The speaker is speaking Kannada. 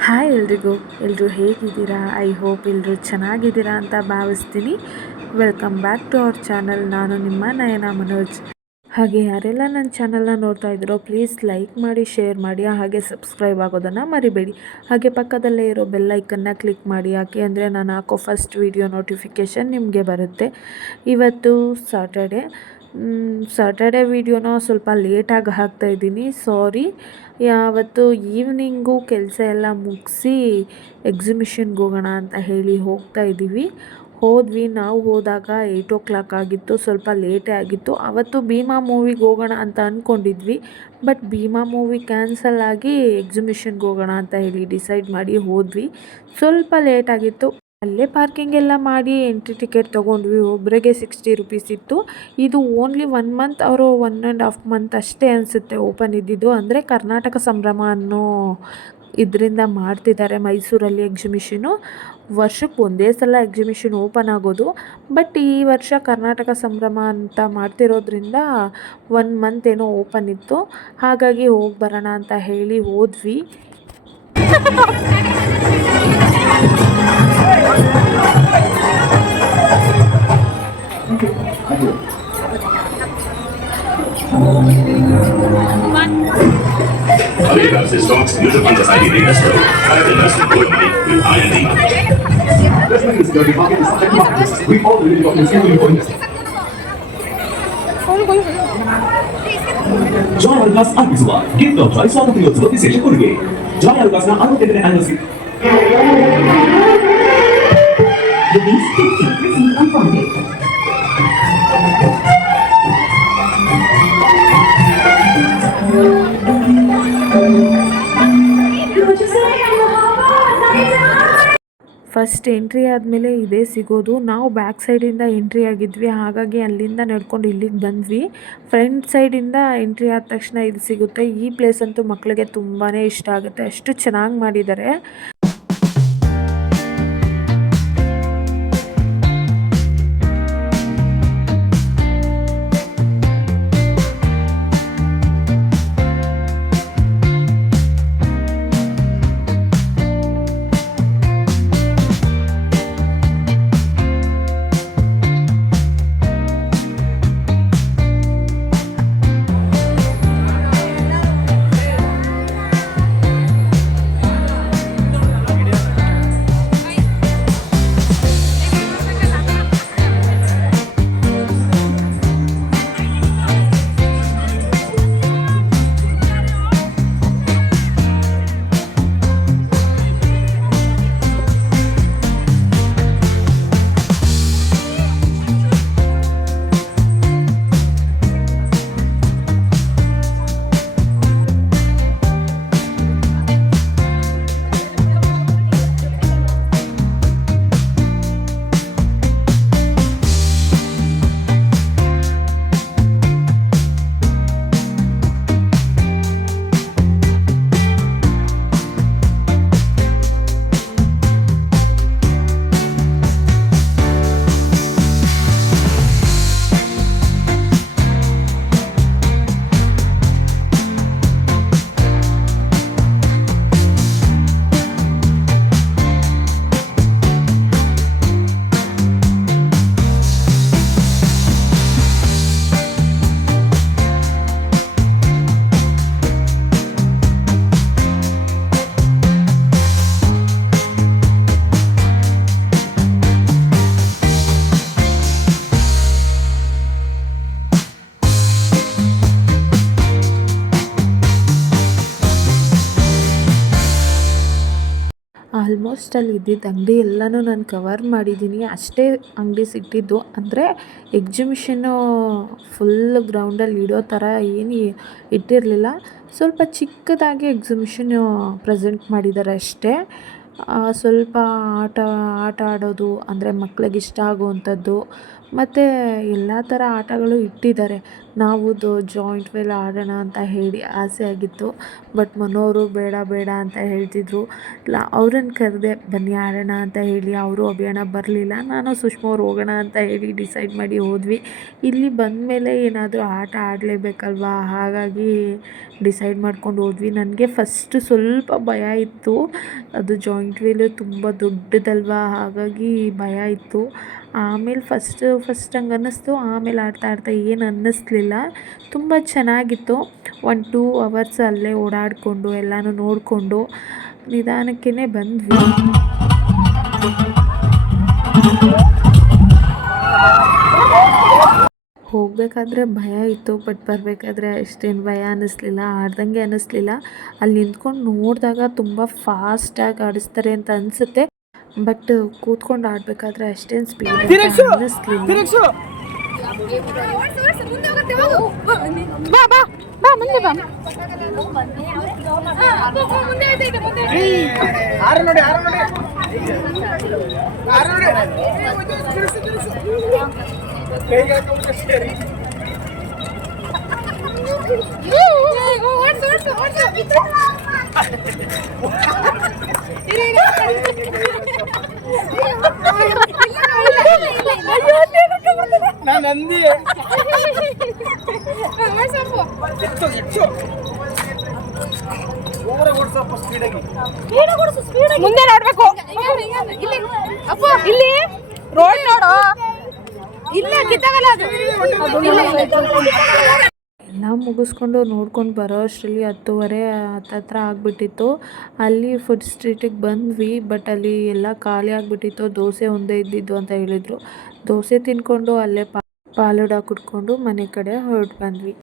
ಹಾಯ್ ಎಲ್ರಿಗೂ. ಎಲ್ಲರೂ ಹೇಗಿದ್ದೀರಾ? ಐ ಹೋಪ್ ಎಲ್ಲರೂ ಚೆನ್ನಾಗಿದ್ದೀರಾ ಅಂತ ಭಾವಿಸ್ತೀನಿ. Welcome back to our channel. ನಾನು ನಿಮ್ಮ ನಯನ ಮನೋಜ್. ಹಾಗೆ ಯಾರೆಲ್ಲ ನನ್ನ ಚಾನಲ್ನ ನೋಡ್ತಾ ಇದ್ದೀರೋ ಪ್ಲೀಸ್ ಲೈಕ್ ಮಾಡಿ, ಶೇರ್ ಮಾಡಿ, ಹಾಗೆ ಸಬ್ಸ್ಕ್ರೈಬ್ ಆಗೋದನ್ನು ಮರಿಬೇಡಿ. ಹಾಗೆ ಪಕ್ಕದಲ್ಲೇ ಇರೋ ಬೆಲ್ಲೈಕನ್ನ ಕ್ಲಿಕ್ ಮಾಡಿ, ಯಾಕೆ ಅಂದರೆ ನಾನು ಹಾಕೋ ಫಸ್ಟ್ ವಿಡಿಯೋ ನೋಟಿಫಿಕೇಷನ್ ನಿಮಗೆ ಬರುತ್ತೆ. ಇವತ್ತು ಸಾಟರ್ಡೆ ವೀಡಿಯೋನ ಸ್ವಲ್ಪ ಲೇಟಾಗಿ ಹಾಕ್ತಾಯಿದ್ದೀನಿ, ಸಾರಿ. ಯಾವತ್ತು ಈವ್ನಿಂಗು ಕೆಲಸ ಎಲ್ಲ ಮುಗಿಸಿ ಎಕ್ಸಿಬಿಷನ್ಗೆ ಹೋಗೋಣ ಅಂತ ಹೇಳಿ ಹೋಗ್ತಾ ಇದ್ದೀವಿ. ನಾವು ಹೋದಾಗ 8 o'clock ಆಗಿತ್ತು, ಸ್ವಲ್ಪ ಲೇಟೇ ಆಗಿತ್ತು. ಅವತ್ತು ಭೀಮಾ ಮೂವಿಗೆ ಹೋಗೋಣ ಅಂತ ಅಂದ್ಕೊಂಡಿದ್ವಿ, ಬಟ್ ಭೀಮಾ ಮೂವಿ ಕ್ಯಾನ್ಸಲ್ ಆಗಿ ಎಕ್ಸಿಬಿಷನ್ಗೆ ಹೋಗೋಣ ಅಂತ ಹೇಳಿ ಡಿಸೈಡ್ ಮಾಡಿ ಹೋದ್ವಿ. ಸ್ವಲ್ಪ ಲೇಟ್ ಆಗಿತ್ತು. ಅಲ್ಲೇ ಪಾರ್ಕಿಂಗ್ ಎಲ್ಲ ಮಾಡಿ ಎಂಟ್ರಿ ಟಿಕೆಟ್ ತೊಗೊಂಡ್ವಿ. ಒಬ್ಬರಿಗೆ 60 rupees ಇತ್ತು. ಇದು ಓನ್ಲಿ 1 month, ಅವರು 1.5 month ಅಷ್ಟೇ ಅನಿಸುತ್ತೆ ಓಪನ್ ಇದ್ದಿದ್ದು. ಅಂದರೆ ಕರ್ನಾಟಕ ಸಂಭ್ರಮ ಅನ್ನೋ ಇದರಿಂದ ಮಾಡ್ತಿದ್ದಾರೆ ಮೈಸೂರಲ್ಲಿ ಎಕ್ಸಿಬಿಷನು. ವರ್ಷಕ್ಕೆ ಒಂದೇ ಸಲ ಎಕ್ಸಿಬಿಷನ್ ಓಪನ್ ಆಗೋದು, ಬಟ್ ಈ ವರ್ಷ ಕರ್ನಾಟಕ ಸಂಭ್ರಮ ಅಂತ ಮಾಡ್ತಿರೋದ್ರಿಂದ 1 month ಏನೋ ಓಪನ್ ಇತ್ತು. ಹಾಗಾಗಿ ಹೋಗಿ ಬರೋಣ ಅಂತ ಹೇಳಿ ಹೋದ್ವಿ. Adidas stocks mutual fund society latest round. Private investment gold money with IND. Investment in security market is subject to market risk. We follow the legal documents including for investing. Joy Alucas ಅರ್ಪಿಸುವ ಗಿಫ್ಟ್ ಆಫ್ ಜಾಯ್ ಸ್ವಾತಂತ್ರ್ಯೋತ್ಸವ ವಿಶೇಷ ಕೊಡುಗೆ. ಜಾಯ್ ಅಲುಕಾಸ್ನ 68ನೇ anniversary. Rupees 50 received on Friday. First entry ಆದಮೇಲೆ ಇದೇ ಸಿಗೋದು. ನಾವು ಬ್ಯಾಕ್ ಸೈಡಿಂದ ಎಂಟ್ರಿ ಆಗಿದ್ವಿ, ಹಾಗಾಗಿ ಅಲ್ಲಿಂದ ನಡ್ಕೊಂಡು ಇಲ್ಲಿಗೆ ಬಂದ್ವಿ. ಫ್ರಂಟ್ ಸೈಡಿಂದ ಎಂಟ್ರಿ ಆದ ತಕ್ಷಣ ಇದು ಸಿಗುತ್ತೆ. ಈ ಪ್ಲೇಸ್ ಅಂತೂ ಮಕ್ಕಳಿಗೆ ತುಂಬಾ ಇಷ್ಟ ಆಗುತ್ತೆ, ಅಷ್ಟು ಚೆನ್ನಾಗಿ ಮಾಡಿದ್ದಾರೆ. ಆಲ್ಮೋಸ್ಟ್ ಅಲ್ಲಿ ಇದ್ದಿದ್ದ ಅಂಗಡಿ ಎಲ್ಲನೂ ನಾನು ಕವರ್ ಮಾಡಿದ್ದೀನಿ. ಅಷ್ಟೇ ಅಂಗಡಿ ಸಿಕ್ಕಿದ್ದು, ಅಂದರೆ ಎಕ್ಸಿಬಿಷನ್ನು ಫುಲ್ ಗ್ರೌಂಡಲ್ಲಿ ಇಡೋ ಥರ ಏನು ಇಟ್ಟಿರಲಿಲ್ಲ. ಸ್ವಲ್ಪ ಚಿಕ್ಕದಾಗಿ ಎಕ್ಸಿಬಿಷನ್ನು ಪ್ರೆಸೆಂಟ್ ಮಾಡಿದ್ದಾರೆ ಅಷ್ಟೇ. ಸ್ವಲ್ಪ ಆಟ ಆಡೋದು, ಅಂದರೆ ಮಕ್ಳಿಗೆ ಇಷ್ಟ ಆಗುವಂಥದ್ದು, ಮತ್ತು ಎಲ್ಲ ಥರ ಆಟಗಳು ಇಟ್ಟಿದ್ದಾರೆ. ನಾವು ಜಾಯಿಂಟ್ ವೀಲ್ ಆಡೋಣ ಅಂತ ಹೇಳಿ ಆಸೆ ಆಗಿತ್ತು. ಬಟ್ ಮನೋರು ಬೇಡ ಬೇಡ ಅಂತ ಹೇಳ್ತಿದ್ರು. ಅವ್ರನ್ನ ಕರೆದೆ ಬನ್ನಿ ಆಡೋಣ ಅಂತ ಹೇಳಿ. ಅವರು ಅಭಿಯಾನ ಬರಲಿಲ್ಲ. ನಾನು ಸುಷ್ಮಾ ಅವ್ರು ಹೋಗೋಣ ಅಂತ ಹೇಳಿ ಡಿಸೈಡ್ ಮಾಡಿ ಹೋದ್ವಿ. ಇಲ್ಲಿ ಬಂದಮೇಲೆ ಏನಾದರೂ ಆಟ ಆಡಲೇಬೇಕಲ್ವಾ, ಹಾಗಾಗಿ ಡಿಸೈಡ್ ಮಾಡ್ಕೊಂಡು ಹೋದ್ವಿ. ನನಗೆ ಫಸ್ಟ್ ಸ್ವಲ್ಪ ಭಯ ಇತ್ತು. ಅದು ಜಾಯಿಂಟ್ ವೀಲು ತುಂಬ ದೊಡ್ಡದಲ್ವಾ, ಹಾಗಾಗಿ ಭಯ ಇತ್ತು. ಆಮೇಲೆ ಫಸ್ಟ್ ಹಂಗೆ ಅನ್ನಿಸ್ತು. ಆಮೇಲೆ ಆಡ್ತಾ ಆಡ್ತಾ ಏನು ಅನ್ನಿಸ್ಲಿಲ್ಲ. ತುಂಬ ಚೆನ್ನಾಗಿತ್ತು. 1-2 ಅವರ್ಸ್ ಅಲ್ಲೇ ಓಡಾಡಿಕೊಂಡು ಎಲ್ಲನೂ ನೋಡಿಕೊಂಡು ನಿಧಾನಕ್ಕೇ ಬಂದ್ವಿ. ಹೋಗಬೇಕಾದ್ರೆ ಭಯ ಇತ್ತು, ಬಟ್ ಬರಬೇಕಾದ್ರೆ ಅಷ್ಟೇನು ಭಯ ಅನ್ನಿಸ್ಲಿಲ್ಲ, ಆಡ್ದಂಗೆ ಅನ್ನಿಸ್ಲಿಲ್ಲ. ಅಲ್ಲಿ ನಿಂತ್ಕೊಂಡು ನೋಡಿದಾಗ ತುಂಬ ಫಾಸ್ಟಾಗಿ ಆಡಿಸ್ತಾರೆ ಅಂತ ಅನಿಸುತ್ತೆ, ಬಟ್ ಕೂತ್ಕೊಂಡು ಆಡಬೇಕಾದ್ರೆ ಅಷ್ಟೇನು ಸ್ಪೀಡ್ ಅನ್ನಿಸ್ಲಿಲ್ಲ. ಮುಂದೆ ನೋಡ್ಬೇಕು. ಇಲ್ಲಿ ರೋಡ್ ನೋಡು, ಇಲ್ಲ ಕಿತ್ತಾಗಲ್ಲ ಅದು. ಎಲ್ಲ ಮುಗಿಸ್ಕೊಂಡು ನೋಡ್ಕೊಂಡು ಬರೋ ಅಷ್ಟರಲ್ಲಿ 10:30 ಹತ್ತತ್ರ ಆಗಿಬಿಟ್ಟಿತ್ತು. ಅಲ್ಲಿ ಫುಡ್ ಸ್ಟ್ರೀಟಿಗೆ ಬಂದ್ವಿ, ಬಟ್ ಅಲ್ಲಿ ಎಲ್ಲ ಖಾಲಿ ಆಗಿಬಿಟ್ಟಿತ್ತು. ದೋಸೆ ಒಂದೇ ಇದ್ದಿದ್ದು ಅಂತ ಹೇಳಿದರು. ದೋಸೆ ತಿಂದ್ಕೊಂಡು ಅಲ್ಲೇ ಫಾಲೂಡಾ ಕುಡ್ಕೊಂಡು ಮನೆ ಕಡೆ ಹೊರಟು ಬಂದ್ವಿ.